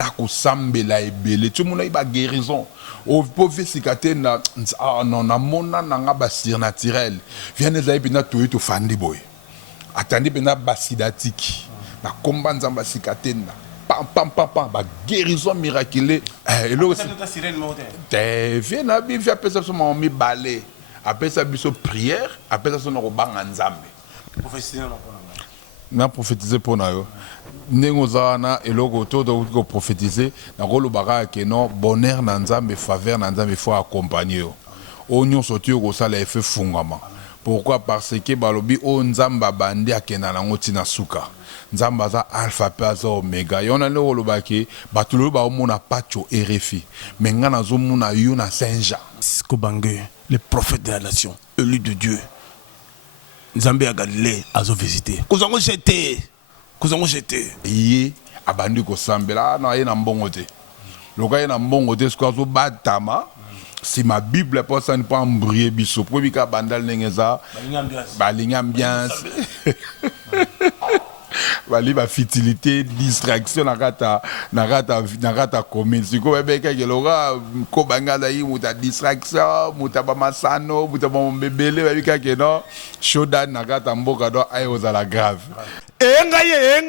akosambela ebele tu mona ba guérison au pauvre sikate na non na mona nanga ba surnaturel vient ezali pena to fandi boy attendez pena basidatiki na komba nzamba sikate na pam ba guérison miraculeuse eloko te vient na bi via pesa so mi balé après ça biso prière après ça so na kobanga nzambe na prophétiser pour na yo nengozana eloko to do prophétiser na rolo baka ke non bonheur na nzambe faveur na nzambe faut accompagner onyo soti ko sala effet fungama pourquoi parce que balobi o nzamba bandi akena na ngoti na suka nzamba za alpha pe za omega yona le rolo baki batulo ba omona pacho RFI menga na zo mona yo na Saint-Jean Kobange le prophète de la nation élu de Dieu Nzambe à Galilée azo visité kozango jeté ye abandi ko sambela na ye na mbongo te loka ye na mbongo te sko azo batama si ma bible pas ça ne pas embrouiller biso pour bika bandal nengeza balinga ambiance bali ba futilité distraction na rata commune siko bebeka ke loka ko bangala yi muta distraction muta ba masano muta ba mbebele babika ke no shodan na rata mboka do ayo za la grave engaye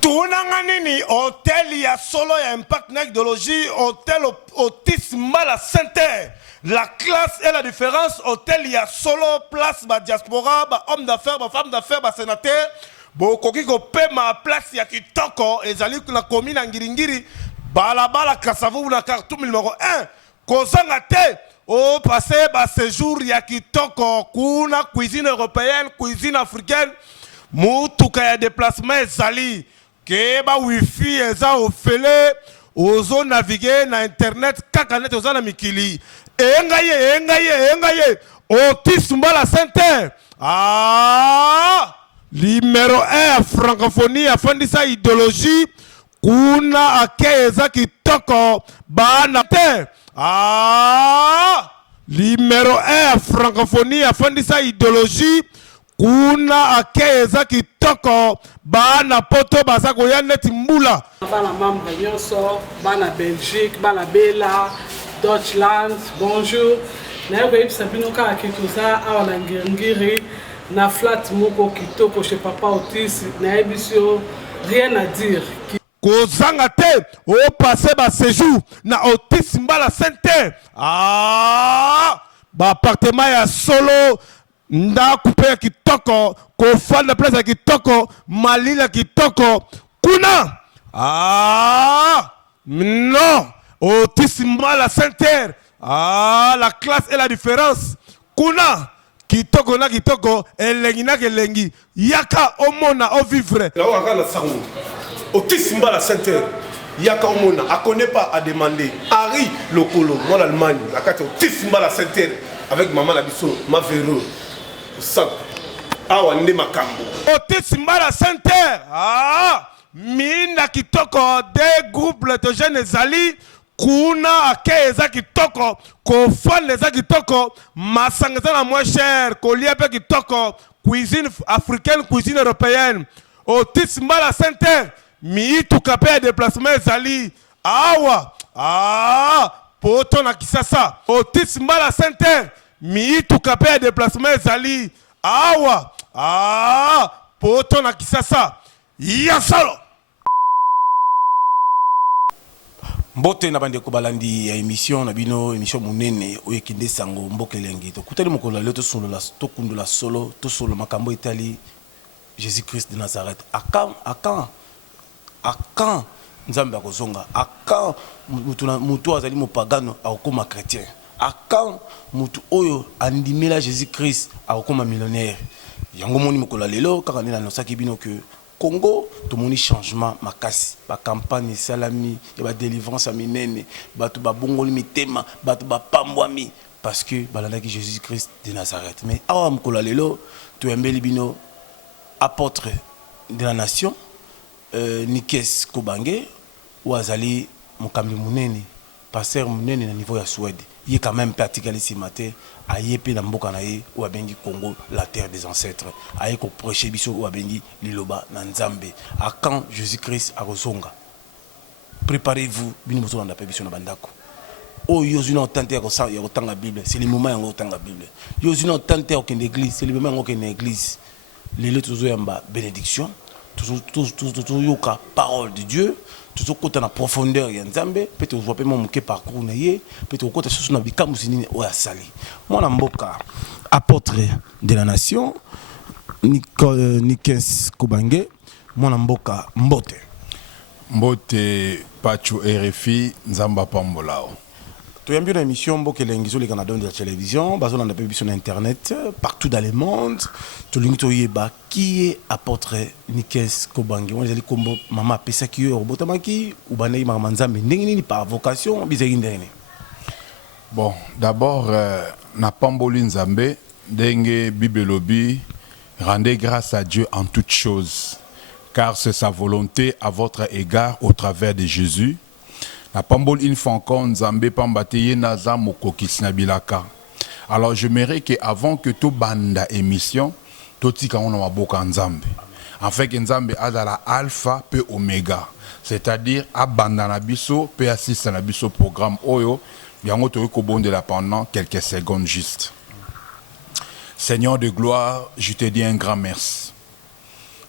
tunanga nini hôtel ya solo ya impact na idéologie hôtel Otis Mbala Center la classe et la différence hôtel ya solo place ba diaspora ba homme d'affaires ba femme d'affaires ba sénateur bokoki ko pema place ya kitoko ezali na commune Ngiringiri balabala Kasavu na Khartoum numéro 1 kozanga te au passé ba séjour ya kitoko kuna cuisine européenne cuisine africaine mutuka ya déplacement ezali ke ba wifi eza ofele ozo naviguer na internet kaka net oza na mikili engaye Otis Mbala Center numéro 1 francophonie afandisa idéologie kuna akeza kitoko bana te numéro 1 francophonie afandisa idéologie kuna akeza kitoko bana poto baza koya neti mbula bana membre nyonso bana Belgique bana Bela Deutschland bonjour na yo yebisa bino kaka kitoza awa na Ngiringiri na flat moko kitoko chez papa Otis na yebisio rien à dire kozanga te o passer ba séjour na Otis Mbala Center ba appartement ya solo nda couper kitoko ko fanda place ya kitoko malila kitoko kuna non Otis Mbala Center la classe et la différence kuna kitoko na kitoko elengi na kelengi yaka omona o vivre la waka na sango Otis Mbala Center yaka omona a connaît pas à demander Harry Lokolo moi l'Allemagne la carte Otis Mbala Center avec maman la biso ma véro ça awa ndé makambo Otis Mbala Center mina kitoko des groupes de jeunes zali kuna akeza kitoko kofanda eza kitoko masanga eza na moins cher kolia pe kitoko cuisine africaine cuisine européenne Otis Mbala Center miituka pe déplacement ezali awa poto na kisasa Otis Mbala Center miituka pe déplacement ezali awa poto na kisasa ya solo mbote na bande ko balandi ya émission na bino émission munene oyekinde sango mbokelengi to kutali mokolo leo to solo la to kundula solo to solo makambo itali Jésus Christ de Nazareth akan nzambe akozonga akan mutu azali mopagano akoma chrétien akan mutu oyo andimela Jésus Christ akoma millionnaire yango moni mokolo lelo kaka nina nosaki bino que Congo, tout le monde changement, ma casse, ma campagne, salami, et ma délivrance à minene, batu ba bongoli mi tema, batu ba pambwami, parce que balanaki Jésus-Christ de Nazareth. Mais awa mkola lelo, tu es bino apôtre de la nation, Nikes Kobange, ou azali mokambi munene, pasteur munene na niveau ya Suède. Il est quand même pratiqué ici matin. Aïe pe na mboka na ye ou abengi Congo la terre des ancêtres aïe ko prêcher biso ou abengi liloba na nzambe à quand Jésus Christ a rozonga préparez-vous bino bozo landa pe biso na bandako. Oh yozuna otante ya kotanga Bible, c'est le moment yango otanga Bible. Yozuna otante ya kende église, c'est le moment yango kende église. Lelo tozo yamba bénédiction, tozo yoka parole de Dieu, tozo kota na profondeur ya Nzambe, peut-être vous voyez mon ke parcours na ye, peut-être kota soso na bikamu sinini oya sali. Moi na mboka apôtre de la nation Nikes Kobange, moi na mboka Mbote. Mbote Pacho RFI Nzamba Pambolao. Tu as bien une émission Mboke Lengizo le Canada de la télévision, basée dans la télévision internet, partout dans le monde. Tu as qui est apôtre Nikes Kobange. Moi j'ai comme maman pesa qui est robotamaki ou banay maman Nzambe ndengini par vocation bizarre ndengini. Bon, d'abord na Pamboli Nzambe ndenge Bible lobi rendez grâce à Dieu en toutes choses, car c'est sa volonté à votre égard au travers de Jésus. La Pambol une fois encore Nzambe pambateye naza mokokisi na bilaka. Alors j'aimerais que avant que tout banda émission, tout tika on maboka Nzambe. En fait Nzambe azala alpha pe oméga, c'est-à-dire abanda na biso pe assiste na biso programme oyo yango to ko bondela pendant quelques secondes juste. Seigneur de gloire, je te dis un grand merci.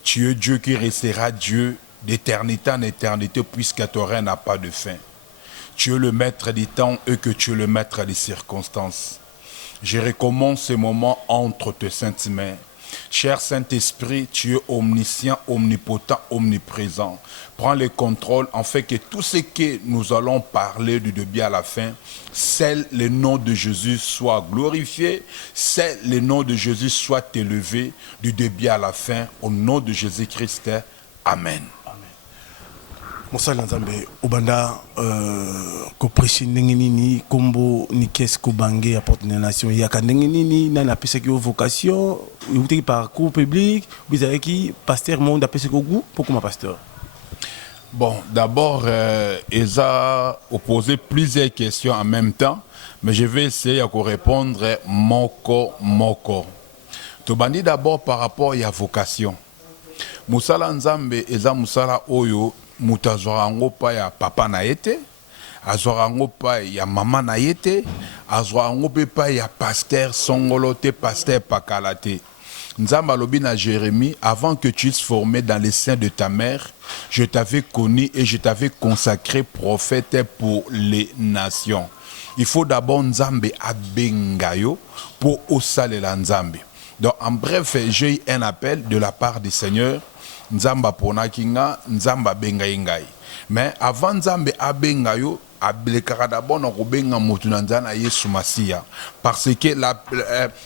Tu es Dieu qui restera Dieu d'éternité en éternité puisque ton règne n'a pas de fin. Tu es le maître des temps et que tu es le maître des circonstances. Je recommence ce moment entre tes saintes mains. Cher Saint-Esprit, tu es omniscient, omnipotent, omniprésent. Prends le contrôle en fait que tout ce que nous allons parler du début à la fin, c'est le nom de Jésus soit glorifié, c'est le nom de Jésus soit élevé du début à la fin, au nom de Jésus-Christ. Amen. Mosala Nzambe obanda ko prêcher ndenge nini kombo Nikes Kobange apporte la nation ya ka ndenge nini na na pesa ki vocation ou te parcours public vous avez qui pasteur monde apesa ko goût pour comme pasteur. Bon, d'abord ils ont posé plusieurs questions en même temps, mais je vais essayer de répondre moko. To bandi d'abord par rapport à la vocation. Musala Nzambe eza musala oyo mutazwara ngo pa ya papa na yete, azwara ngo pa ya mama na yete, azwara ngo pa ya pasteur songolo te, pasteur pakala te. Nzamba lobi na Jérémie, avant que tu sois formé dans les seins de ta mère, je t'avais connu et je t'avais consacré prophète pour les nations. Il faut d'abord Nzambe abengayo pour osalela Nzambe. Donc en bref, j'ai eu un appel de la part du Seigneur. Nzamba pona kinga, Nzamba benga ingai. Mais avant Nzambe abengayo, abelekara d'abord na kobenga mutu na nzana Yesu Masia. Parce que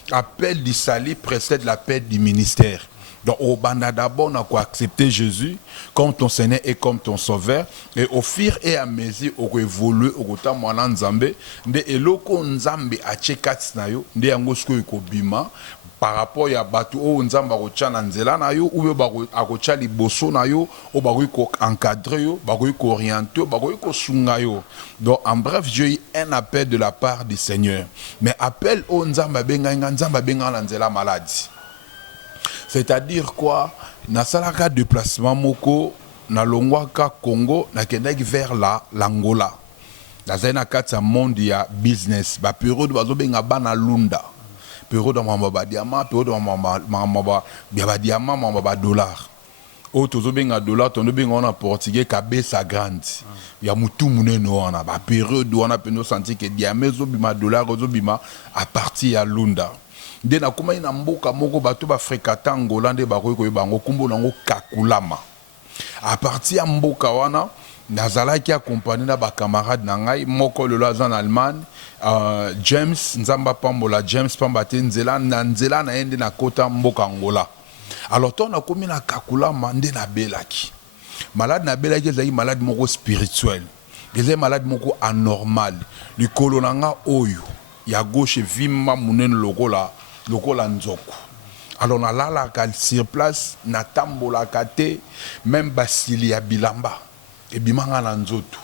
l'appel du salut précède l'appel du ministère. Donc au banda d'abord on a accepté Jésus comme ton Seigneur et comme ton Sauveur. Et au fur et à mesure on évolue au temps mwana Nzambe, de eloko Nzambe achekati na yo, de yango sko ikobima. Par rapport à batu o nzamba ko tcha na nzela na yo ou ba ko akotcha liboso na yo o ba ko encadrer yo ba ko orienter ba ko sunga yo. Donc en bref j'ai eu un appel de la part du Seigneur, mais appel o nzamba benga na nzela maladie, c'est-à-dire quoi na salaka déplacement moko na longwaka Congo na kendaki vers l'Angola na zena katsa monde ya business ba période bazo benga bana lunda période mamba diamant période mamba diamant mamba dollar o tozo benga dollar tono benga on portugais kabesa grande ya mutu muneno on a ba période on a peno senti que diamant zo bima dollar zo bima à partir ya lunda de na kuma ina mboka moko bato ba fréquenter Angola nde ba ko bango kumbo nango kakulama à partir ya mboka wana nazalaki accompagné na ba camarade na ngai moko lelo en Allemagne James Nzamba Pambola James Pambate nzela na ende na kota mboka Angola. Alors ton a komi na kakula mande na belaki malade na belaki ezali malade moko spirituel, ezali malade moko anormal likolo nanga oyo ya gauche vima munene lokola nzoko. Alors na lala ka sur place na tambola kate même basili ya bilamba et bimanga na nzoto.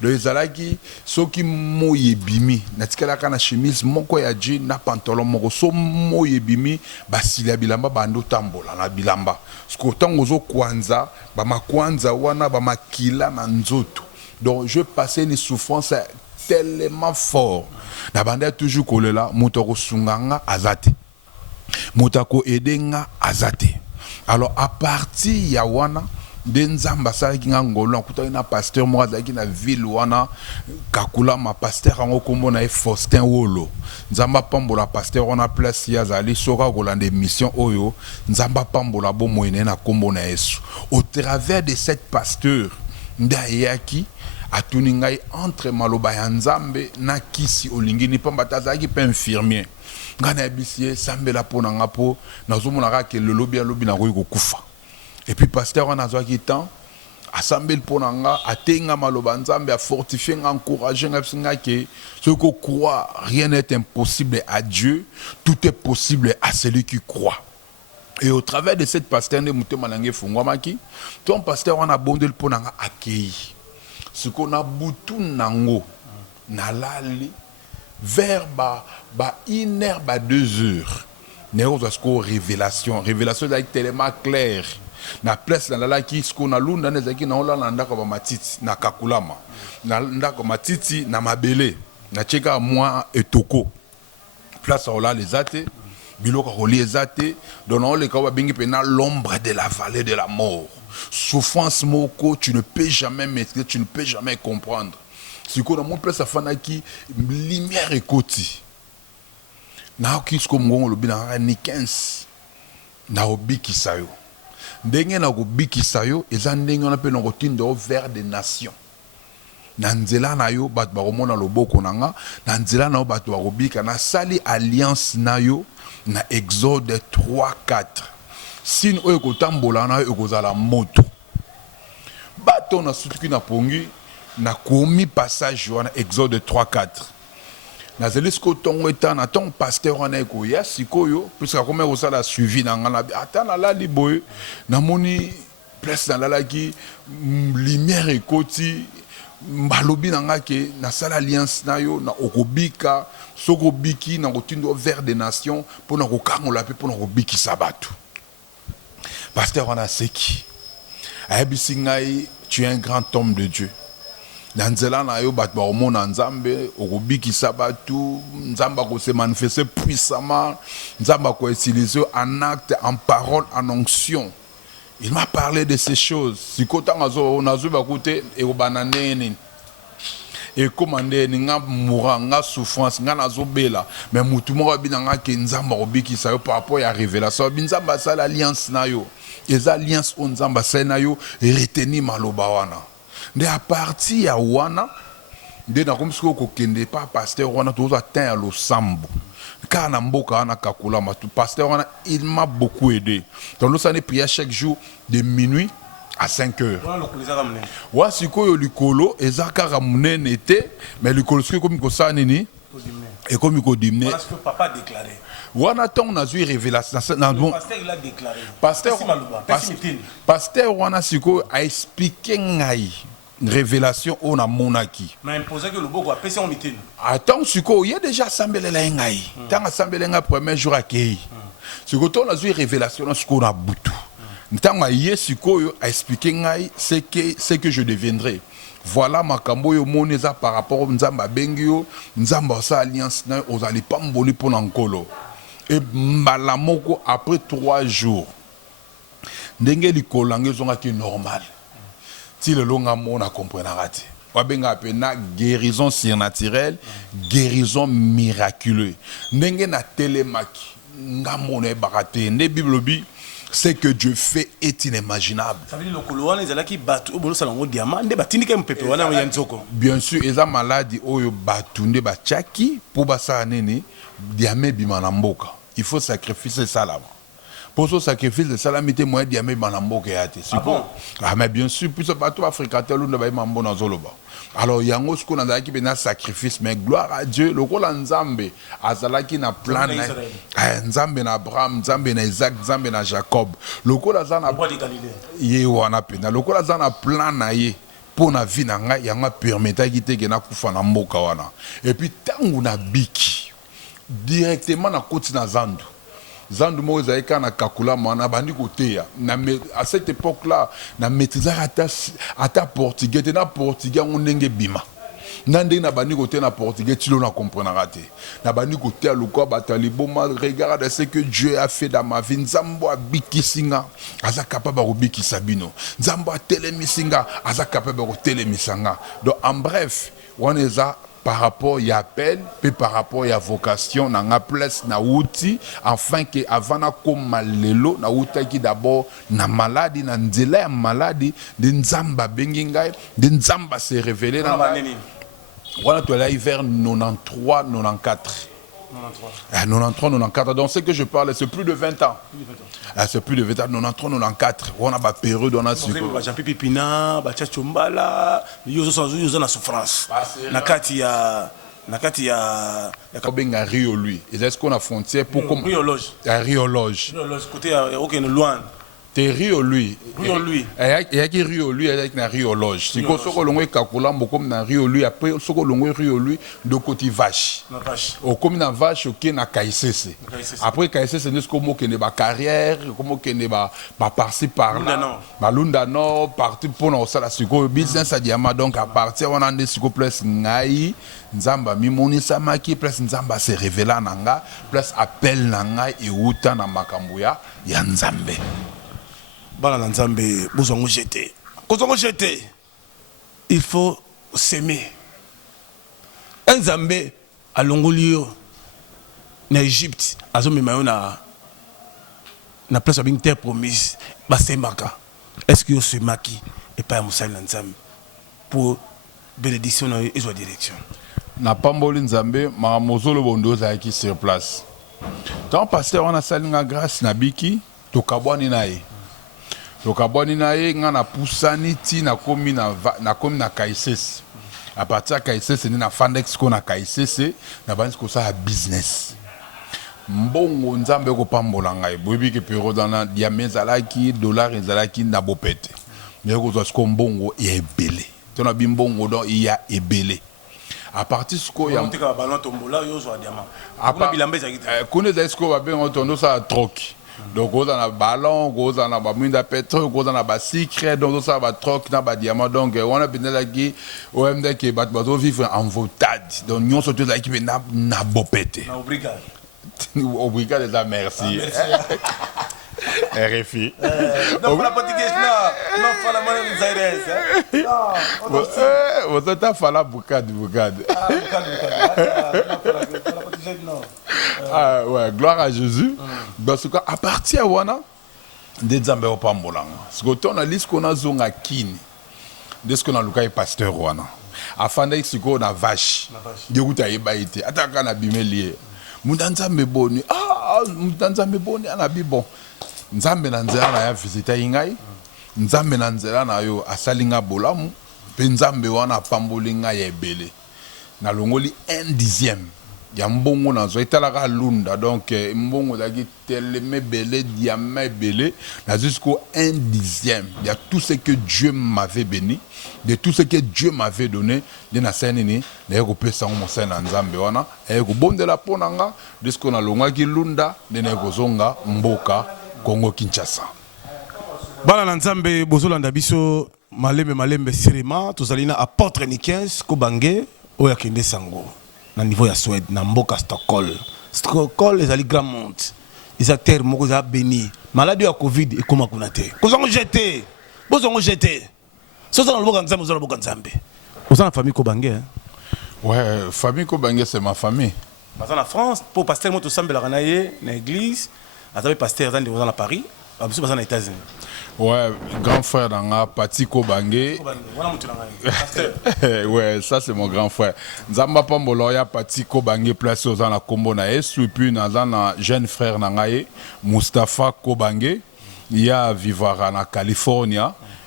Donc ezalaki soki moye bimi natikala kana chemise moko ya jean na pantalon moko so moye bimi basili ya bilamba bando tambola na bilamba sko tango zo kwanza ba makwanza wana ba makila na nzoto Donc je passais une souffrance tellement fort. Nabanda toujours collé là, mutoko sunganga azate. Mutako edenga azate. Alors à partir ya wana de nzamba sala ki ngolo akuta na pasteur mo azaki na ville wana kakula ma pasteur ango kombo na Faustin Wolo. Nzamba pambola pasteur wana place ya zali soka kolande mission oyo nzamba pambola bo moyene na kombo na Yesu. Au travers de cette pasteur ndayaki atuni ngai entre maloba ya nzambe na kisi olingi ni pamba tazaki pe infirmier ngana bisie sambela pona ngapo nazomona ka ke le lobi na ko kufa. Et puis pasteur on a zaki temps assemble pona nga atenga maloba nzambe a fortifier nga encourager nga singa ke ce qu'on croit rien n'est impossible à Dieu, tout est possible à celui qui croit. Et au travers de cette pasteur ne mutema nange fungwamaki ton pasteur on a bondé le pona nga akei. Ce qu'on a boutou nango nalali vers ba 1 heure ba 2 heures néo zasko révélation est tellement claire na place na la ki ce qu'on a lunda nezaki na ola nanda ko ba matiti na kakulama na ndako matiti na mabele na cheka moi etoko place ola les athées biloko reliés athées donnant le kawa bingi pena l'ombre de la vallée de la mort. Souffrance moko, tu ne peux jamais maîtriser, tu ne peux jamais comprendre. Si qu'on a mon place à fanaki, lumière et côté. Na okis comme on le bina ni 15. Na obiki sayo. Ndenge na obiki sayo, eza ndenge on appelle routine de vers des nations. Na nzela na yo bat ba romona loboko nanga, na nzela na yo bat ba robika na sali alliance na yo na Exode 3:4. Sin oyo kotambola na yo kozala moto bato na sutuki na pongi na komi passage wana Exode 3:4 na zelisko tongo etana ton pasteur wana eko ya sikoyo puisque comme osala suivi na ngana atana la liboye na moni place na lalaki lumière ekoti mbalobi na ngake na sala alliance na yo na okobika soko biki na kotindo vers des nations pour na kokangola pe pour na kobiki sabato. Pasteur on a seki. Ayebisi ngai tu es un grand homme de Dieu. Nanzela na yo bat ba omona nzambe okobiki sabatu nzamba ko se manifester puissamment nzamba ko utiliser en acte en parole en onction. Il m'a parlé de ces choses. Si kota ngazo nazo ba kote e obananene. Et commandé nga moura nga souffrance nga nazobela mais mutu mo bina nga ke nzamba obiki sa yo par rapport à révélation binzamba sa l'alliance na yo les alliances on nzamba sa na yo reteni maloba wana de à partir ya wana de na comme ce ko kende pas pasteur wana to atteint lo sambo kana mboka wana kakula matu pasteur wana il m'a beaucoup aidé donc nous ça ne prière chaque jour de minuit à 5 heures. Wa sikoyo likolo ezaka ramunene était mais likolo sikoyo comme kosa nini et comme ko dimné parce que papa déclaré wana ton na zui révélation pasteur il a déclaré pasteur wana sikoyo a expliqué ngai révélation on a monaki mais imposé que le boko a pèsé en mitine attends sikoyo il y a déjà sambelela ngai tant sambelenga premier jour accueilli sikoyo ton na zui révélation sikoyo na butu Ntango Yesikoyo a expliqué ngai ce que je deviendrai. Voilà makambo yo moneza par rapport au nzamba bengio, nzamba sa alliance na ozali pamboli pona nkolo. Et malamoko après 3 jours. Ndenge likolange zonga ki normal. Ti le longa mona comprendre rate. Wabenga apena guérison surnaturelle, guérison miraculeuse. Ndenge na telemaki ngamone barate ne bible ce que Dieu fait est inimaginable. Bien sûr, eza maladi oyo batunde bachaki pour basa nene diamé bimanamboka. Il faut sacrifier ça là. Pour ce sacrifice de salamité moyen diamé bimanamboka yate. Ah mais bien sûr, puis ce bateau africain tel on va mambo na zoloba. Alors yango ce qu'on a dit bena sacrifice mais gloire à Dieu le rôle nzambe azalaki na plan nzambe na Abraham nzambe na Isaac nzambe na Jacob le rôle azana ye wana pena le rôle azana plan na ye pour na vie na nga yanga permettre kite ke na kufa na mboka wana et puis tangu na biki directement na koti na zandu zandu mo ezali ka na kakula mana bandi koteya à cette époque là na maîtriser ata portugais te na portugais on ndenge bima nande na bandi kote na portugais tilo na comprendre raté na bandi kote a loko bataliboma regarde ce que Dieu a fait dans ma vie nzambo abikisinga aza capable ko bikisa bino nzambo telemisinga aza capable ko telemisanga donc en bref on est là par rapport à appel et par rapport à vocation na nga place na outil afin que avant na comme lelo na outil qui d'abord na maladie na nzela ya maladie de nzamba bengi ngai de nzamba se révéler na voilà tu es là vers 93 94 93 94 donc ce que je parle c'est plus de 20 ans c'est plus de 20 ans 93 94 on a ba période on a su Jean Pipina ba Tchachombala yo na souffrance na kati ya benga Rio lui et est-ce qu'on a frontière pour comme Rio Loge côté OK loin te Rio lui et qui Rio lui avec na Rio Loge si ko soko longwe kakula comme na Rio lui après soko longwe Rio lui de côté vache au comme na vache OK na Kaisese après Kaisese n'est comme que ne ba carrière comme que ne ba par-ci par-là Malunda Nord parti pour na sala siko business à diamant donc à partir on a des siko plus ngai nzamba mimonisa maki plus nzamba se révéla nanga plus appel nanga et uta na makambuya ya nzambe bana na nzambe bozongo jeter kozongo jeter il faut s'aimer nzambe alongoli yo na Égypte azomema yo na place ya terre promise basemaka est-ce que yo semaki et pas musali na nzambe pour bénédiction na ezwa direction na pamboli nzambe makamozolo bondo zaki sur place tant pasteur on a salinga grâce na biki to kabwani naye tokabwani na ye nga na pusani ti na komi na Kaisese à partir ya Kaisese ni na fandex ko na Kaisese na bandi ko sa business mbongo nzambe ko pambola ngai boyebi ke pero dana diamant ezalaki dollar ezalaki na bopete mais ko zo ko mbongo ya ebele to na bimbongo donc il y a ebele à partir ce ya tika ballon tombola yo zo diamant kuna bilamba ezaki kuna esko ba ben otondo sa troc donc on a ballon on a ba mwinda pétrole on a ba secret donc ça va troc na ba diamant donc on a bien là qui OMD qui bat bato vivre en votade donc nous surtout là qui na bopete na obrigado obrigado déjà merci RFI non para português não fala mais Zaires non você tá falando bocado ah ouais gloire à Jésus parce que à partir wana de nzambe opambolanga parce que on a liste qu'on a zonga kini de ce qu'on a lukai pasteur wana afanda xiko na vache dikuta yeba ite ataka na bimelie mutanzambe boni mutanzambe boni ana bibon nzambe na nzela na ya visita ingai nzambe na nzela na yo asalinga bolamu pe nzambe wana pambolinga ya ebele na longoli 1/10 ya mbongo na zo etalaka lunda donc mbongo zaki teleme belé diamant belé na jusqu'au 1/10 il y a tout ce que Dieu m'avait béni de tout ce que Dieu m'avait donné de na senini na yeko pesa mo sena nzambe wana yeko bondela ponanga de ce qu'on a longa ki lunda de na yeko zonga mboka Congo Kinshasa bala na nzambe bozolanda biso malembe sirima tozalina apôtre Nikens Kobange oya kende sango na niveau ya Suède na mboka Stockholm ezali grand monde eza terre moko za béni maladie ya covid ekoma kuna te kozongo jeter soza na loboka nzambe ozala boka nzambe oza na famille Kobange hein? Ouais, famille Kobange c'est ma famille baza na France pour pasteur moto sambelaka na ye na église azabe pasteur zandi oza na Paris abiso baza na États-Unis. Ouais, grand frère d'Anga, Pati Kobange. Ouais, ça c'est mon grand frère. Nzamba Pamboloya, Pati Kobange, placé aux Ana Kombo na Esu, et puis Nazana, jeune frère Nangaye, Mustafa Kobange, il y a vivre en Californie,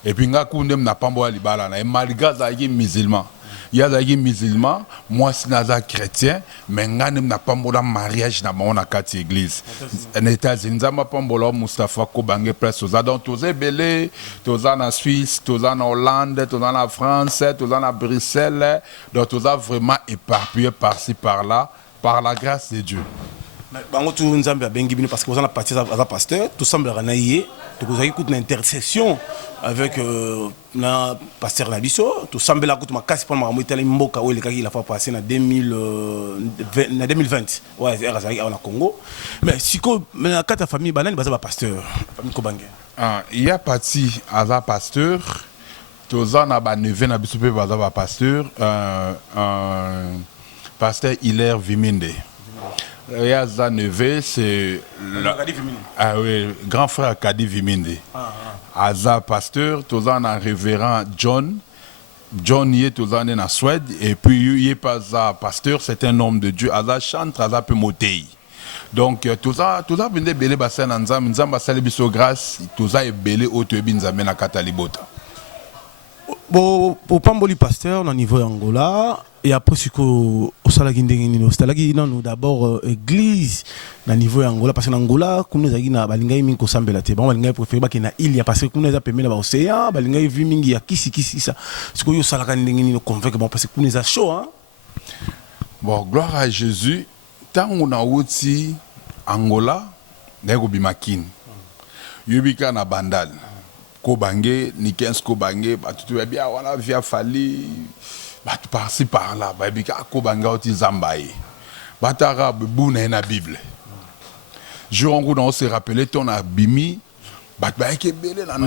et puis Ngakundem na Pamboa Libala, et malgré ça, il est musulman. Il y a des musulmans, moi je suis chrétien, mais je n'ai pas de mariage dans mon église. En États-Unis, je n'ai pas de Mustafa Kobange place. Donc, tous les belés, tous en Suisse, tous en Hollande, tous en France, tous en Bruxelles. Donc, tous vraiment éparpillés par-ci, par-là, par la grâce de Dieu. bango tu nzambe abengi bino parce que vous en a parti à pasteur tout semble ranaïe tu vous avez écouté une intercession avec na pasteur na biso tout semble la ma casse pour ma motela mboka ou le kaki la fois passé na 2020 ouais c'est on a Congo mais siko mais na quatre famille banane baza ba pasteur famille Kobange il y a parti à la pasteur toza na ba neveu na biso pe baza ba pasteur pasteur Hilaire Viminde. Yaza Neve, c'est grand frère Kadi Viminde. Aza pasteur, toza na révérend John. John y est toza na Suède et puis y est pas pasteur, c'est un homme de Dieu. Aza chante, aza pe motei. Donc toza binde belé bassin nzam, nzam basale biso grâce, toza e belé oto ebinzambe na katalibota. Bon, pour Pamboli pasteur au niveau Angola et après ce que au salagi ndengini salagi nous d'abord église na niveau Angola parce que Angola comme nous avons na balingai mingi ko sambela te bon balingai préféré ba na il y a parce que nous avons pemela ba océan balingai vu mingi ya kisi ça ce que yo salaka ndengini no convaincre bon parce que nous a chaud hein. Bon gloire à Jésus tant on a outi Angola ndeko bimakini yubika na bandal Kobange, Nikens Kobange, tu bien, voilà, via Fali, tu par-ci par-là, Babika Kobange, oti Zambaye, Batara, Bouna na Bible. Jour on s'est rappelé ton abimi, Batbaye Belé na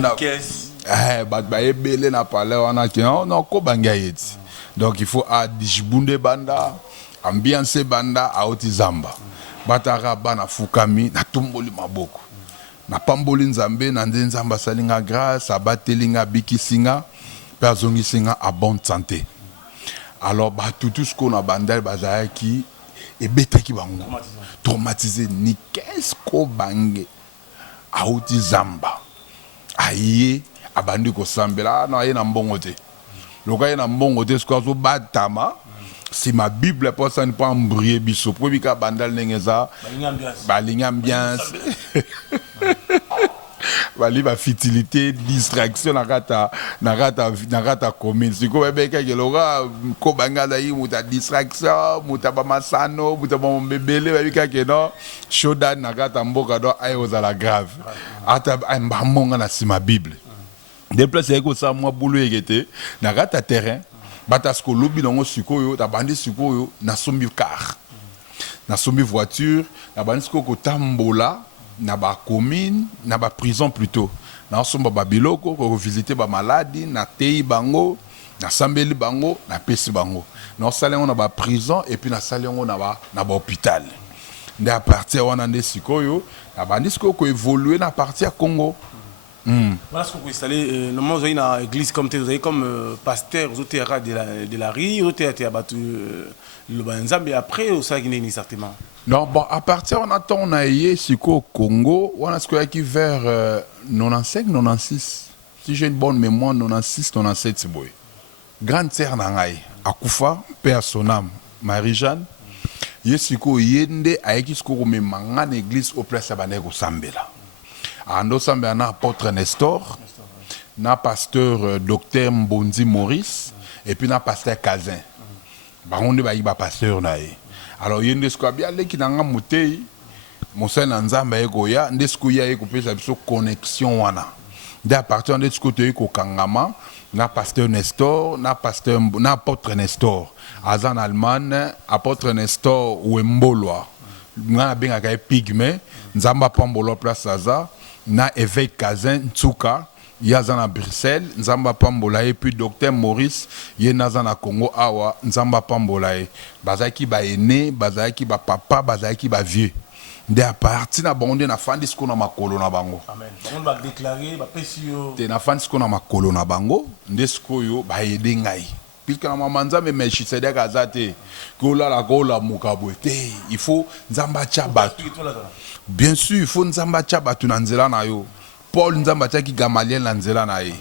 Batbaye Belé na parlé, on a qui non Kobange. Donc il faut à Dijbunde Banda, ambiance Banda, à oti Zamba. Batara Bana Fukami, na Tumboli Maboko. Na pamboli nzambe na nzamba salinga grâce abatelinga bikisinga pazongi singa à bonne santé. Alors tout ce qu'on a bandel bazaki et betaki bango traumatisé ni qu'est-ce ko bange auti zamba aye abandi ko sambela na ye na mbongo te loka ye na mbongo te sko zo batama si ma Bible pour ça ne pas embryer biso pour bika bandal nengeza balinga ambiance bali ba futilité distraction na rata commune siko bebeka keloka ko bangala yi muta distraction muta ba masano muta ba mbebele babika ke no shodan na rata mboka do ay ozala grave ata mba monga na si ma Bible déplacer ko sa moi boulot ekete na rata terrain batasko lobi nango sikoyo ta bandi sikoyo na sombi car na sombi voiture na bandi sikoyo tambola na ba commune na ba prison plutôt na somba babiloko ko visiter ba maladie na tei bango na sambeli bango na pesi bango na salengo na ba prison et puis na salengo na ba hôpital nde à partir wana nde sikoyo na bandi sikoyo ko évoluer na partir Congo. Voilà ce que vous installez. Normalement, vous avez une église comme vous avez comme pasteur, vous avez de la rue, vous avez abattu le Banzambe et après, vous savez certainement. Non, bon, à partir on attend on a eu au Congo, on a ce qu'il y a qui vers 95, 96. Si j'ai une bonne mémoire, 96, 97, c'est beau. Grande sœur Nangaï, Akufa, père son âme, Marie-Jeanne, Yesiko Yende, Aïkisko, mais mangan église au place Abanego Sambela. Ando Sambela na apôtre Nestor, na pasteur docteur Mbondi Maurice, et puis na pasteur Kazin. On est pasteur naï. Alors il y a des choses qui n'ont mutei Monseigneur Nanzamba Egoya, des choses qui ont une connexion wana. À partir de ce côté ko kangama, na pasteur Nestor, na pasteur na apôtre Nestor. Azan Allemagne, apôtre Nestor Wemboloa. Na benga kay pygmée, Nzamba Pambolo place Aza, na évêque Kazin Tsuka. Yazana Bruxelles, Nzamba Pambola et puis docteur Maurice, Yenazana Congo Awa, Nzamba Pambola. Bazaki ba aîné, bazaki ba papa, bazaki ba vieux. De à partir na bonde na fandi ce qu'on a makolo na bango. Amen. On va déclarer ba pesio. Te na fandi ce qu'on a makolo na bango, ndesko yo ba yede ngai. Puisque na mamanza me meshi sedeka azate. Kola la kola mukabwete. Il faut Nzamba Tchabatu. Bien sûr, il faut Nzamba Tchabatu na nzela na yo. Paul Nzambatiaki Gamaliel Nanzela nae.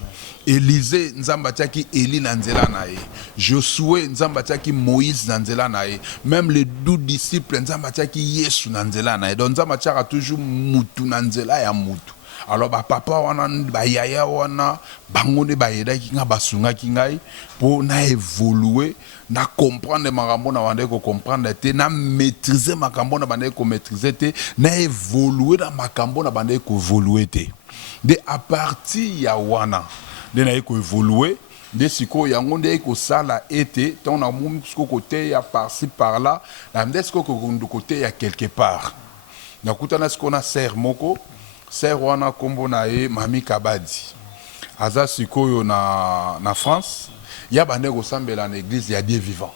Élisée Nzambatiaki Élie Nanzela nae. Josué Nzambatiaki Moïse Nanzela nae. Même les 12 disciples Nzambatiaki Yesu Nanzela nae. Donc Nzambatiaka toujours mutu Nanzela ya mutu. alors papa wana yaya wana bango nde bayedaki nga basungaki ngai pour na évoluer na comprendre makambo na bande ko comprendre te na maîtriser makambo na bande ko maîtriser te na évoluer na makambo na bande ko évoluer te de à partir ya wana de na ko évoluer de siko yango nde ko sala été ton na mum siko côté ya par-ci par-là na ndesko ko côté ya quelque part na kutana siko na ser moko ser wana kombo na ye Mami Kabadi aza sikoyo na France ya bande ko sambela na église ya Dieu vivant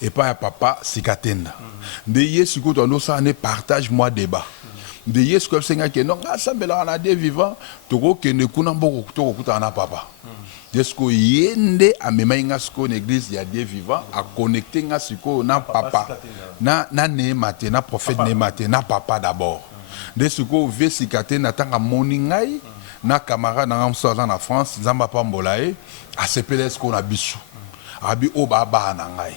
et pas ya papa Sikatenda de yesu ko tondo ça ne partage moi débat de yesu ko senga ke non sambela na Dieu vivant toko kende kuna mboko toko kutana papa Desko yende amema inga siko na église ya Dieu vivant a connecter nga siko na papa na Neema te na prophète Neema te na papa d'abord Desko ve Sikatenda tanga moni ngai na camarade na ngamso na France nzamba pambola e a sepele siko na biso abi o baba na ngai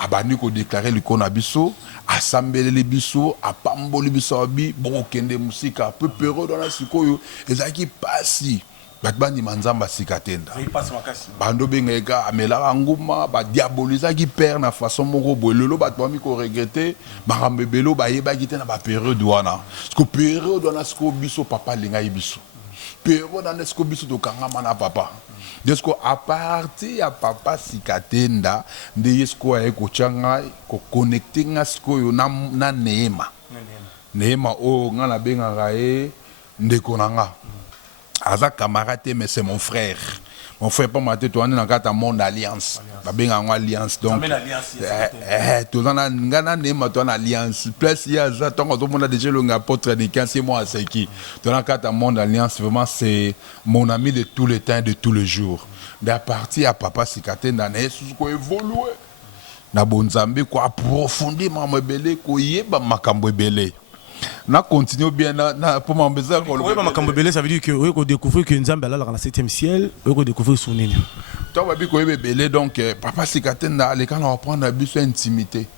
abani ko déclarer liko na biso asambeleli biso apamboli biso abi boko kende musika peu peuro dans la sikoyo ezaki pasi batbani manzamba Sikatenda bando bengeka amela nguma ba diabolisaki père na façon moko bolelo batbami ko regretter barambebelo bayeba kite na ba période wana parce que période wana sko biso papa linga biso période wana sko biso to kangama na papa desko à partir ya papa Sikatenda nde yesko ay ko changa ko connecter nga sko yo na Neema o nga na benga gae ndeko nanga Aza camarade mais c'est mon frère pas maté toi on est dans le monde alliance ba benga ngo alliance donc tout ça ngana Neema toi en alliance plus il y a ça donc tout le monde a déjà le apôtre de 15 mois c'est qui dans le monde alliance vraiment c'est mon ami de tous les temps de tous les jours d'à partir à papa Sikatenda na Yesu ko évoluer na bonzambe ko approfondir mamebele ko yeba makambo ebele na continue bien na pour m'embêter quand le makambo belé ça veut dire que on ko découvrir que Nzambe là dans le 7e ciel on ko découvrir son nini toi va bi ko belé donc papa Sikatenda les quand on va prendre la bus intimité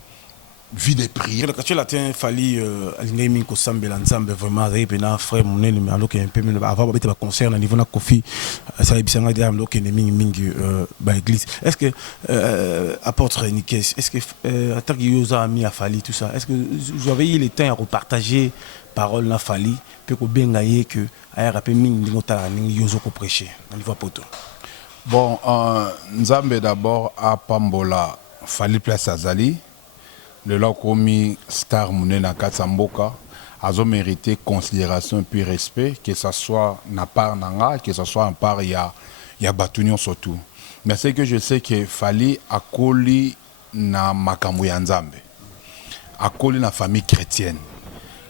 vie de prière quand tu la tiens fali alinga ko sambela Nzambe vraiment avec na frère mon ennemi alors que un peu avant ba beta concert na niveau na kofi ça ebisanga dia donc ennemi mingi ba église est-ce que apôtre Nikes est-ce que attaque yoza ami a fali tout ça est-ce que vous avez eu le temps à repartager parole na fali pe ko benga ye que aya rapé mingi ngota ni yozo ko prêcher na niveau poto bon Nzambe d'abord a pambola fali place azali le là comme star munena katsamboka azo mérité considération puis respect que ça soit na part nanga que ça soit en part ya batunion surtout mais c'est que je sais que fali akoli na makambo ya Nzambe akoli na famille chrétienne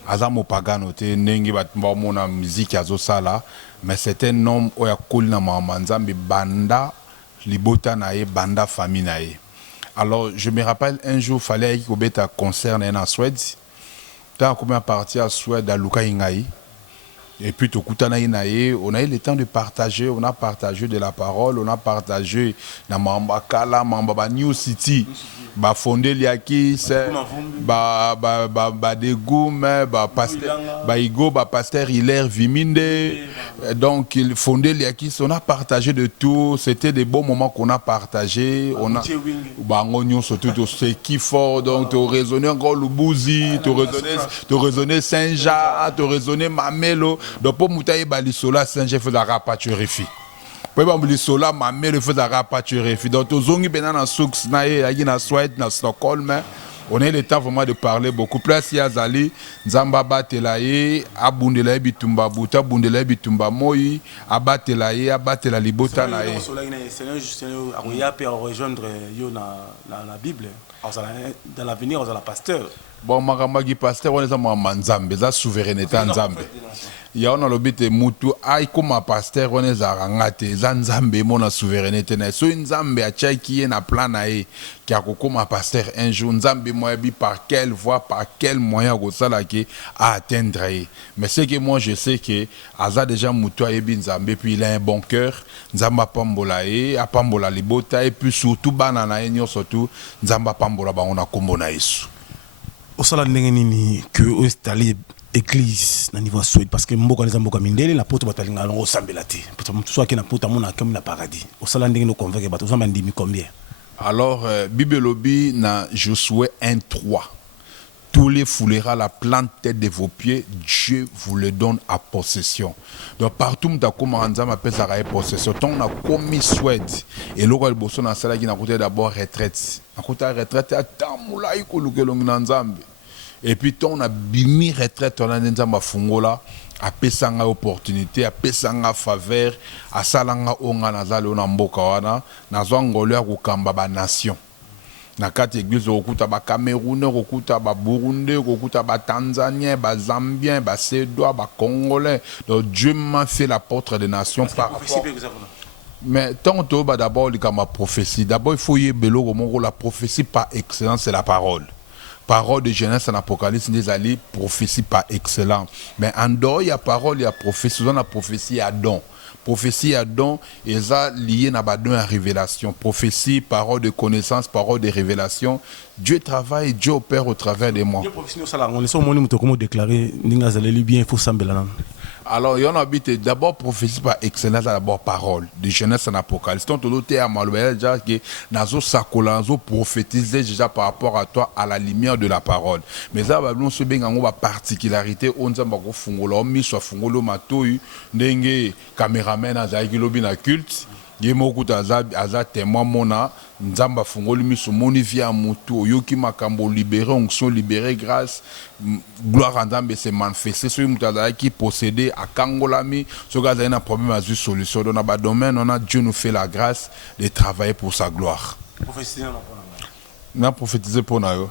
aza mopagano te ndenge batumba mona musique azo sala mais c'est un homme oya akoli na mama Nzambe banda libota na ye banda famille na ye. Alors, je me rappelle un jour, il fallait qu'il y ait un concert en Suède. Tant qu'on est parti à Suède, à Luka Ingaï. Et puis, on a eu le temps de partager. On a partagé de la parole. On a partagé dans Mamba Kala, Mamba New City. Ba fondé liaki c'est ba de goum ba pasteur ba igo ba pasteur Hilaire Viminde donc il fondé liaki on a partagé de tout c'était des bons moments qu'on a partagé on a ba ngognon surtout c'est qui fort donc tu raisonner encore Lubuzi tu raisonner Saint-Jean tu raisonner Mamelo donc pour moutaye balisola Saint-Jean fait la rapaturifi. Pour bambuli sola ma mère le faisait rapaturer donc tozongi bena na souk na ye na Suède na Stockholm on a le temps vraiment de parler beaucoup plus ya zali Nzamba batelaye abundela bitumba buta bundela bitumba moi abatelaye abatela libota na ye Seigneur akoya pe rejoindre yo na Bible dans l'avenir on a la pasteur bon makamagi pasteur on est ma Nzambe za souveraineté Nzambe ya on a l'obité mutu ay comme pasteur on est arangate za Nzambe mona souveraineté na so Nzambe a tchaki na plan na e ki akokoma pasteur un jour Nzambe moi bi par quelle voie par quel moyen ko sala ki a atteindre mais c'est que moi je sais que aza déjà mutu a bi Nzambe puis il a un bon cœur Nzamba pambola e apambola libota et puis surtout banana e surtout Nzamba pambola ba on a kombo na Yesu au sala ndenge nini que installé église na niveau Suède parce que mboka les mboka mindele na poto batalinga longo sambela te soit que na poto mona comme na paradis au sala ndenge no convaincre bato samba ndimi combien. Alors Bibelobi na Josué 1:3. Tous les foulera la plante tête de vos pieds, Dieu vous le donne à possession. Donc partout où tu as commencé à faire ça possession, on a commis Suède. Et là, le bosso na sala qui n'a côté d'abord retraite. Na côté retraite à tamula iko lukelongi na nzambe. Et puis on a bimi retraite on a nzamba fungola, a pesanga opportunité, a pesanga faveur, a salanga onga na zalo na mboka wana, na zongoleur ko kamba ba nation. Na kati église okuta ba Camerounais, okuta ba Burundais, okuta ba Tanzaniens, ba Zambiens, ba Sédois, ba Congolais. Donc Dieu m'a fait l'apôtre des nations par rapport. Mais tant que bah d'abord il y a ma prophétie. D'abord il faut y avoir la prophétie par excellence, c'est la parole. Parole de Genèse en Apocalypse, des alliés, prophétie par excellence. Mais en dehors il y a parole, il y a prophétie. Dans la prophétie il y a don. Prophétie à don, et ça lié à la révélation. Prophétie, parole de connaissance, parole de révélation. Dieu travaille, Dieu opère au travers de moi. Alors, il y en a d'abord prophétie par excellence, d'abord parole. De Genèse en Apocalypse. Donc, tout est à Maloué, déjà que Nazo Sakola, Nazo prophétiser déjà par rapport à toi, à la lumière de la parole. Mais ça, nous sommes bien en particularité, on s'en va au fungolo, on mis sur fungolo matouille, n'engue caméraman à Zaïgilobi na culte. Yemoku aza témoin mona nzamba fungoli miso moni via mutu yoki makambo libéré onction libéré grâce gloire à nzambe se manifester so mutazala qui posséder à kangolami so gaza na problème à solution dans ba domaine on a Dieu nous fait la grâce de travailler pour sa gloire. Na prophétiser pour na yo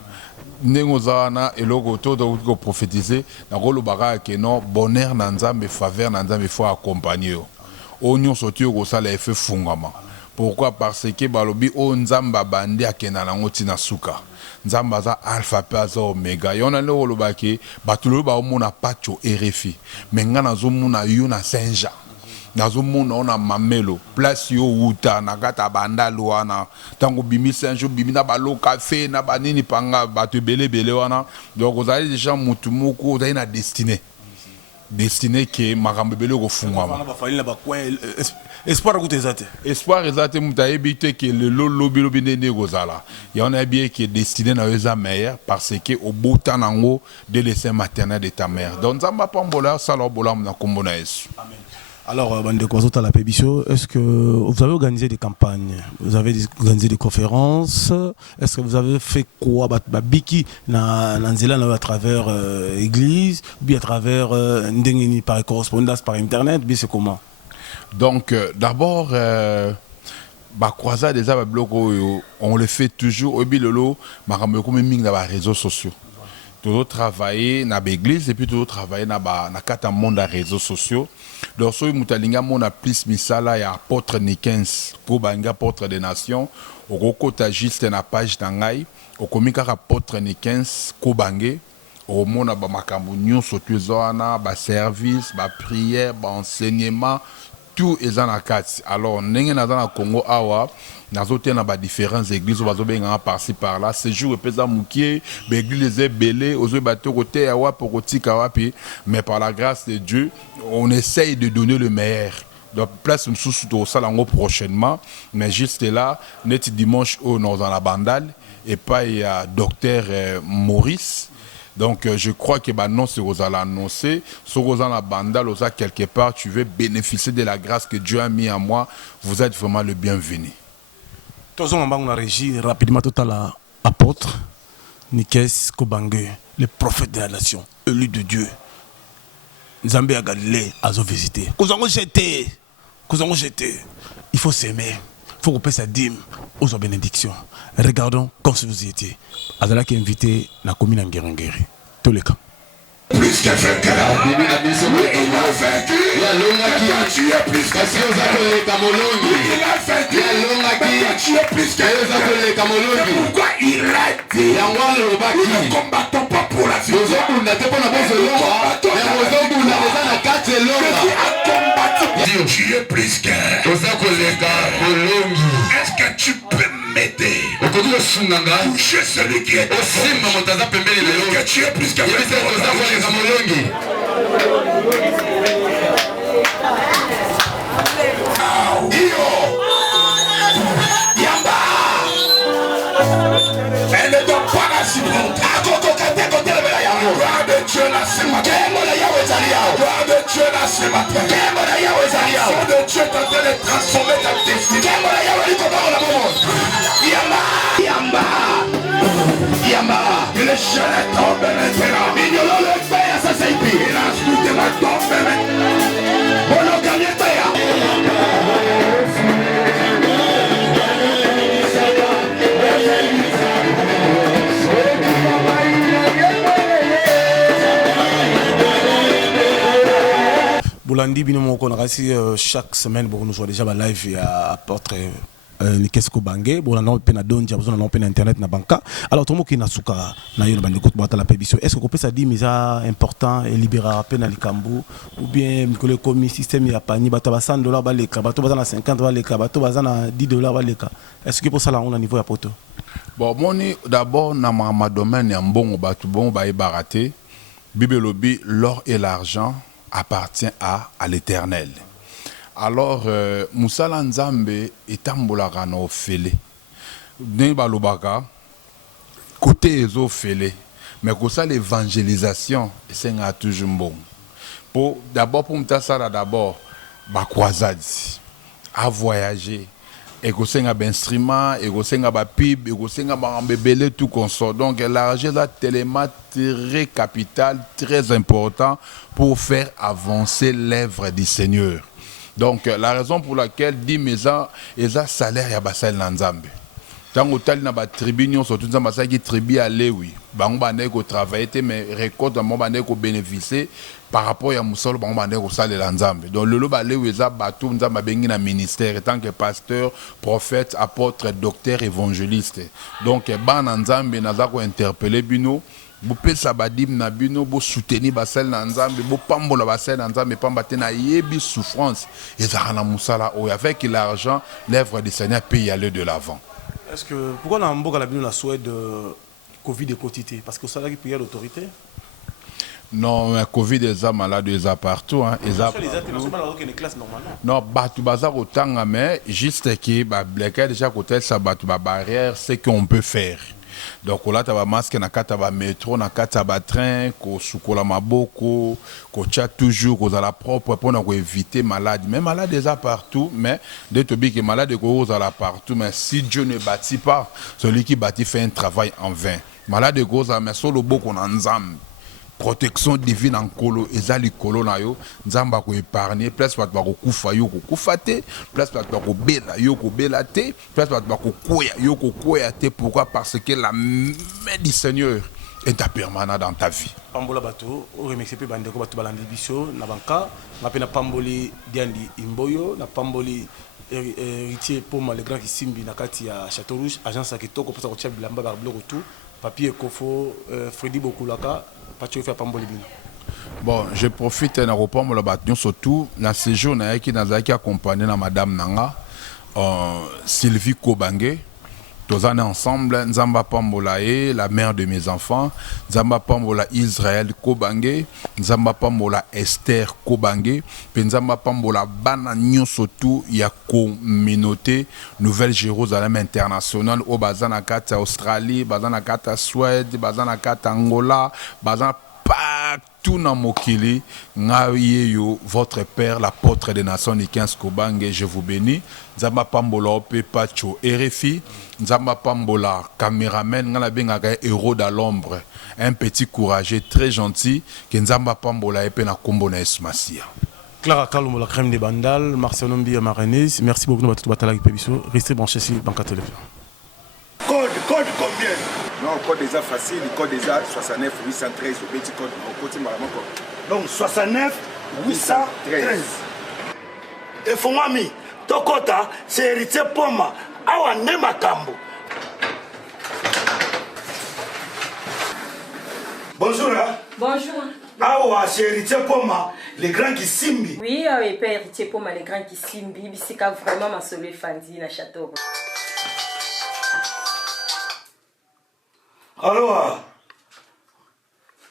ndenge ozana eloko to ko prophétiser na ko lobaka ke non bonheur na nzambe faveur na nzambe faut accompagner yo. Onyo soti ko sala effet fungama. Pourquoi? Parce que balobi o nzamba bandi akena na ngoti na suka. Nzamba za alpha pe za omega. Yona le olobaki batulo ba omona pacho RFI. Menga na zo mona yo na Saint-Jean. Na zo mona ona mamelo. Place yo uta na kata banda luana. Tango bimi Saint-Jean bimi na balo café na banini panga batu bele wana. Donc vous avez déjà mutu moko vous avez na destinée. Destiné que makambo bele ko fungama espoir exact espoir exact muta ebité que le lobby ndene gozala ya on a bien que destiné na eza meilleur parce que au beau temps nango de l'essai maternel de ta mère donc zamba pambola sala bola na kombona Yesu. Amen. Alors, la Pébicho, est-ce que vous avez organisé des campagnes? Vous avez organisé des conférences? Est-ce que vous avez fait quoi? Biki à travers l'église, bien à travers par correspondance, par internet, bien c'est comment? Donc, d'abord, croisade des on le fait toujours au bilolo, comme dans les réseaux sociaux. Toujours travailler dans l'église et puis toujours travailler dans le monde des réseaux sociaux. Donc, si vous avez plus misala ya apôtre Nikens pour banga apôtre des nations, au côté juste na page d'angai, au komika apôtre Nikens ko bangé, au mona ba makambu nyonso tuzona ba service, ba prière, ba enseignement, tout est dans la carte. Alors, n'engé na dans Congo awa nazote na ba différentes églises bazo benga par-ci par-là ce jour pesa mukie l'église est belé ozo bato côté awa pour kotika wapi mais par la grâce de Dieu on essaye de donner le meilleur. Donc place sous au salon prochainement mais juste là net dimanche au dans la bandale et pas il y a docteur Maurice. Donc je crois que non c'est vous allez annoncer sur la bandale osa quelque part tu veux bénéficier de la grâce que Dieu a mis en moi, vous êtes vraiment le bienvenu. On a régi rapidement tout à l'apôtre Nikes Kobange, le prophète de la nation, élu de Dieu. Zambé à Galilée, à zo visiter. Nous avons jeté. Il faut s'aimer. Il faut couper sa dîme aux bénédictions. Regardons comme si vous y étiez. Azala qui est invité la commune en Guérengeri. Tous les cas. Plus qu'un vainqueur, il a vaincu, il a tué plus qu'un pourquoi il a dit, nous ne combattons pas pour la vie, tu es plus qu'un, est-ce que tu peux m'aider? Toucher celui qui est que tu es plus qu'avec elle ne doit pas la supporter. Gloire de Dieu là ce matin. Gloire de Dieu là ce matin. Son de Dieu est en train de transformer ta destinée. Yamba. Il est jeune tombe maintenant. Il y a le père à sa saisie. Il a scouté ma tombe maintenant. On a gagné Bolandi Binomo Konarasi, chaque semaine, bon, nous jouons déjà ma live et à apporter qu'est-ce que bangé bon on a peine don j'ai besoin on peine internet na banka alors tout le monde qui na suka na yo bandi ko bata la pébiso est-ce que peut ça dit mais ça important et libérer peine à likambo ou bien le commis système ya pani bata ba $100 ba leka bato bazana 50 ba leka bato bazana $10 ba leka est-ce que pour ça là on a niveau ya poto bon moni d'abord na ma domaine ya mbongo bato bon ba baraté bibelobi l'or et l'argent appartient à l'Éternel. Alors, Moussala Nzambe etambolaka na ofele. Ne balobaka côté ezo ofele, mais que ça l'évangélisation c'est toujours bon. Pour d'abord pour m'tasala d'abord ba croisade, à voyager. Et que c'est un instrument, et que c'est un pib, et que c'est un bébé tout consort. Donc l'argent est tellement très capital, très important pour faire avancer l'œuvre du Seigneur. Donc la raison pour laquelle 10 maisons et ça salaire ya basal nanzambe. Tant que na ba tribune surtout dans basal qui tribu aller oui. Bango bande ko travailler mais récolte mo bande ko bénéficier par rapport à musolo bango bande ko sale nanzambe. Donc le lo ba lewe za batou nzamba bengi na ministère tant que pasteur, prophète, apôtre, docteur, évangéliste. Donc ban nanzambe naza ko interpeller bino vous pouvez sabadim na bino vous soutenir basel na nzambe vous pambola basel na nzambe pamba te na yebi souffrance et ça na musala o avec l'argent l'œuvre du Seigneur peut y aller de l'avant. Est-ce que pourquoi na mboka la bino na souhait de Covid et quotité parce que ça là qui prière l'autorité. Non, mais Covid est malade est partout hein, non batu bazar autant mais juste que ba bleka déjà côté ça batu ba barrière c'est qu'on peut faire. Donc là tu as masque na kata ba métro na kata ba train ko sukola maboko ko tcha toujours ko za la propre pour na éviter malade mais malade déjà partout mais de tobi que malade ko za la partout mais si Dieu ne bâtit pas celui qui bâtit fait un travail en vain malade ko za mais solo boko na nzambe protection divine en colo ezali colo na yo nzamba ko épargner place ba ko kufa yo ko kufate place ba ko bela yo ko belate place ba ko koya yo ko koya te pourquoi parce que la main du Seigneur est permanente dans ta vie. Pambola bato o remercier pe bande ko bato balandi biso na banka ngapena pamboli diandi imboyo na pamboli héritier pour moi le grand Kisimbi na kati ya Château Rouge agence kitoko pour ça ko tia bilamba ba bloco tout papier kofo Freddy Bokulaka. Bon, je profite d'un repas pour le bâton surtout dans ce jour qui nous a accompagné na madame Nanga Sylvie Kobange. Tous en ensemble, Nzamba Pambolae, la mère de mes enfants, Nzamba Pambola Israël Kobange, Nzamba Pambola Esther Kobange, puis Nzamba Pambola Banagnon surtout, il y a communauté Nouvelle-Jérusalem internationale au Bazanakata Australie, Bazanakata Suède, Bazanakata Angola, Bazanakata partout dans Mokili, votre père, l'apôtre des nations Nikens Kobange, je vous bénis. Nzamba Pambola Ope Pacho RFI, Nzamba Pambola caméraman, Ngalabengaka héros dans l'ombre, un petit courageux très gentil, que Nzamba Pambola Epe na Kombo na Esmasia. Clara Kalumbo, la crème des bandales, Marcel Nombi et Marénis, merci beaucoup de votre bataille avec Pébiso. Restez branchés sur Banca Télévision. Code combien? Non, code déjà facile, code déjà 69 813, au petit code, au côté Malamoko. Donc 69 813. Et Fongami, Tokota, c'est héritier Poma, Awa Nemakambo. Bonjour. Hein? Bonjour. Awa, c'est héritier Poma, les grands qui simbi. Oui, et pas héritier Poma, les grands qui simbi, c'est vraiment ma seule fandi na château. Alors,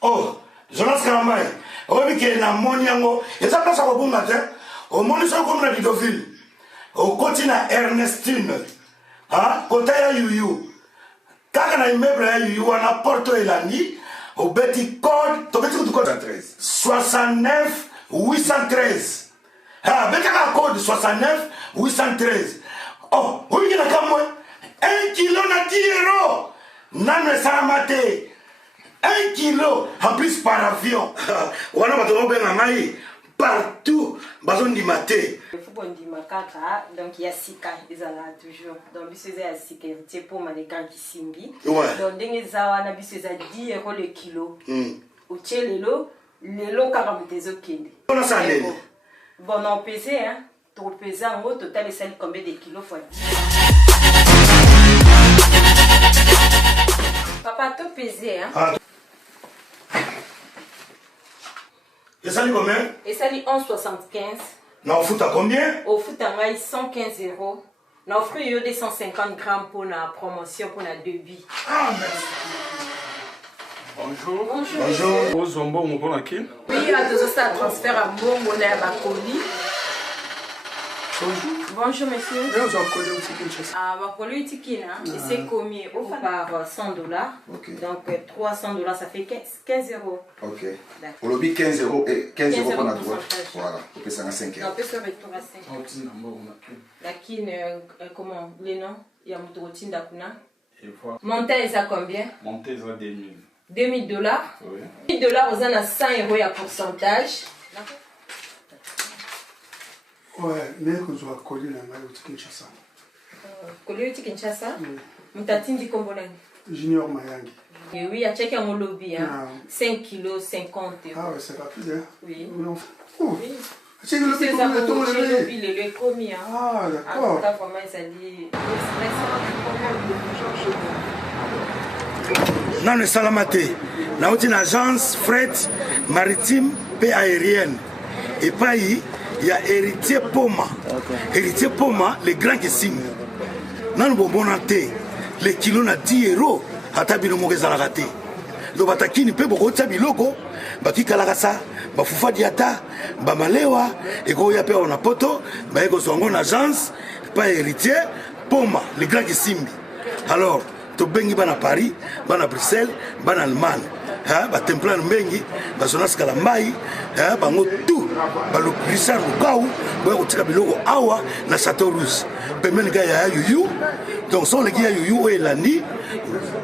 oh, Jonas Karamay, oyebi ke na moni yango, eza place ko bunga te. O moni so ko na Bidoville. O koti na Ernestine. Ah, kota ya yuyu. Kaka na immeuble ya yuyu wana Porto Elani, au beti code, to beti ku code 69 813. Ah, beti ka code 69 813. Oh, oyebi na kamwe 1 kilo na 10 euros. Nano esalamate 1 kilo en plus par avion. Wana bato benga ngai partout bazon di maté. Il faut qu'on dise kaka donc il y a sika ils ont toujours donc biso za sika c'est pour les gants qui simbi. Donc ndenge zawa na biso za 10 euros le kilo. Uche lelo kaka mtezo kende. Bona salé. Bon on pesé hein. Trop pesé en gros total et ça combien de kilos fois 10. Papa, tout pesé, hein? Ah. Et ça dit combien? Et ça dit 11,75. Non, au foot à combien? Au foot à 115 euros. Non, offre 250 grammes pour la promotion, pour la débit. Ah, merci. Bonjour. Bonjour. Bonjour. Au Zombo, on prend la qui? Oui, il y a deux autres transferts à Bongo, on est à Bakoli. Bonjour. Bonjour, monsieur. Ah, Bakoli, Tikina, c'est commis par 100 $. Okay. Donc, 300 $, ça fait 15 euros. Ok. Pour le 15 euros, 15 euros pour la droite. Voilà. On peut s'en 5 euros. On peut se retour à 5 euros. La kine, comment les noms? Il y a mon routine d'Akuna. Montez à combien? Montez à 2000. 2000 $. Oui. 1000 $, vous en avez 100 euros, il y a pourcentage. Ouais, mais que je dois coller la maille au Kinshasa. Coller au Kinshasa? Moutatindi Kombolani. Junior Mayangi. Et oui, il y a checké mon lobby, hein. 5 kilos, 50 euros. Ah ouais, c'est rapide, hein? Oui. Oui. C'est le lobby, le commis, hein. Ah, d'accord. En tout cas, vraiment, ça dit. Dans le Salamate, là où une agence fret maritime et aérienne. Et pas il y a Héritier Poma. Héritier Poma, les grands qui signent. Dans le bonbon, les kilos na 10 euros. Hatabi no mogeza lagate. Do batakini pe boko tsabi logo. Baki kalakasa, bafufa diata, bamalewa, eko ya pe on a poto, ba eko songo na agence, pas Héritier Poma, les grands qui signent. Alors, to bengi bana Paris, bana Bruxelles, bana Allemagne. Ba templar mbengi, ba Jonas Kalambai, bango tout, ba le Richard Lukau, ba ko tika biloko awa na Château Rouge. Pemeni ga ya yuyu. Donc son les gars yuyu elani,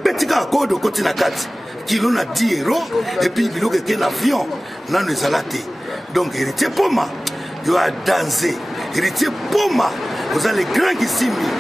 petit ga code côté na 4. Kilo na 10 euros et puis biloko ke na avion na nous zalate. Donc Héritier Poma, yo a dansé. Héritier Poma, vous avez les grands qui s'y